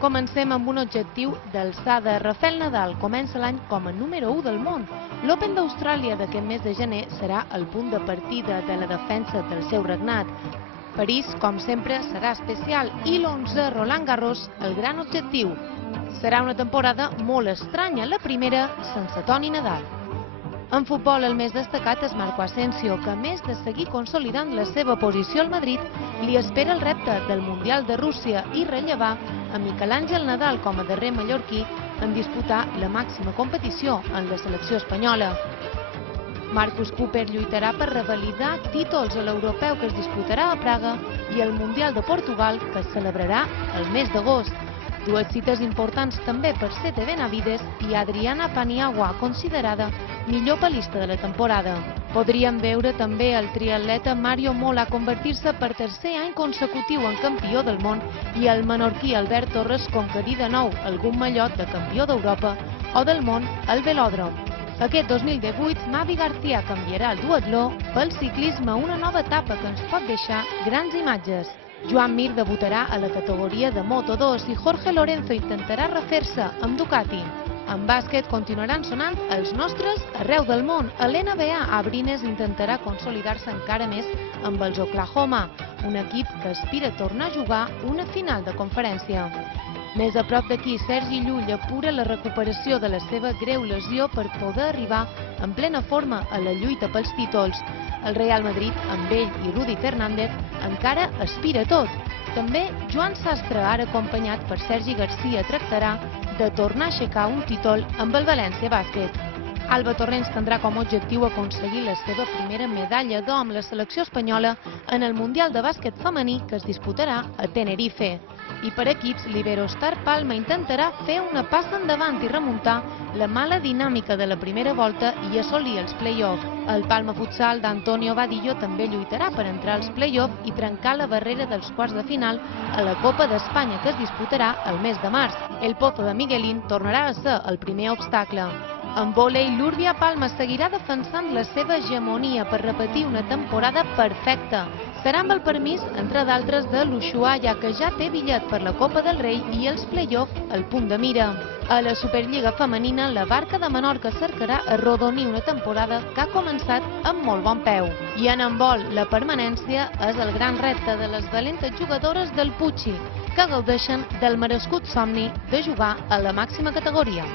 Comencem amb un objectiu d'alçada. Rafael Nadal comença l'any com a número 1 del món. L'Open d'Austràlia d'aquest mes de gener serà el punt de partida de la defensa del seu regnat. París, com sempre, serà especial i l'11 Roland Garros el gran objectiu. Serà una temporada molt estranya, la primera sense Toni Nadal. En futbol, el més destacat és Marco Asensio, que a més de seguir consolidant la seva posició al Madrid, li espera el repte del Mundial de Rússia i rellevar a Miquel Àngel Nadal com a darrer mallorquí en disputar la màxima competició en la selecció espanyola. Marcus Cooper lluitarà per revalidar títols a l'europeu que es disputarà a Praga i el Mundial de Portugal que es celebrarà el mes d'agost. Dues cites importants també per Sete Benavides i Adriana Paniagua, considerada millor palista de la temporada. Podríem veure també el triatleta Mario Mola convertir-se per tercer any consecutiu en campió del món i el menorquí Albert Torres conquerir de nou algun mallot de campió d'Europa o del món al velòdrom. Aquest 2018, Mavi García canviarà el duatló pel ciclisme, una nova etapa que ens pot deixar grans imatges. Joan Mir debutarà a la categoria de Moto2 i Jorge Lorenzo intentarà refer-se amb Ducati. En bàsquet continuaran sonant els nostres arreu del món. A l'NBA, Abrines intentarà consolidar-se encara més amb els Oklahoma, un equip que aspira a tornar a jugar una final de conferència. Més a prop d'aquí, Sergi Llull apura la recuperació de la seva greu lesió per poder arribar en plena forma a la lluita pels títols. El Real Madrid, amb ell i Rudi Fernández, encara aspira a tot. També Joan Sastre, ara acompanyat per Sergi Garcia, tractarà de tornar a aixecar un títol amb el València Bàsquet. Alba Torrents tindrà com a objectiu aconseguir la seva primera medalla d'or amb la selecció espanyola en el Mundial de Bàsquet femení que es disputarà a Tenerife. I per equips, l'Iberostar Palma intentarà fer una passa endavant i remuntar la mala dinàmica de la primera volta i assolir els play-offs. El Palma Futsal d'Antonio Vadillo també lluitarà per entrar als play-offs i trencar la barrera dels quarts de final a la Copa d'Espanya que es disputarà el mes de març. El Pozo de Miguelín tornarà a ser el primer obstacle. En vòlei, l'Úrbia Palma seguirà defensant la seva hegemonia per repetir una temporada perfecta. Serà amb el permís, entre d'altres, de l'Ushuaia, que ja té bitllet per la Copa del Rei i els play-off al punt de mira. A la Superliga femenina, la Barca de Menorca cercarà arrodonir una temporada que ha començat amb molt bon peu. I en handbol, la permanència és el gran repte de les valentes jugadores del Puig, que gaudeixen del merescut somni de jugar a la màxima categoria.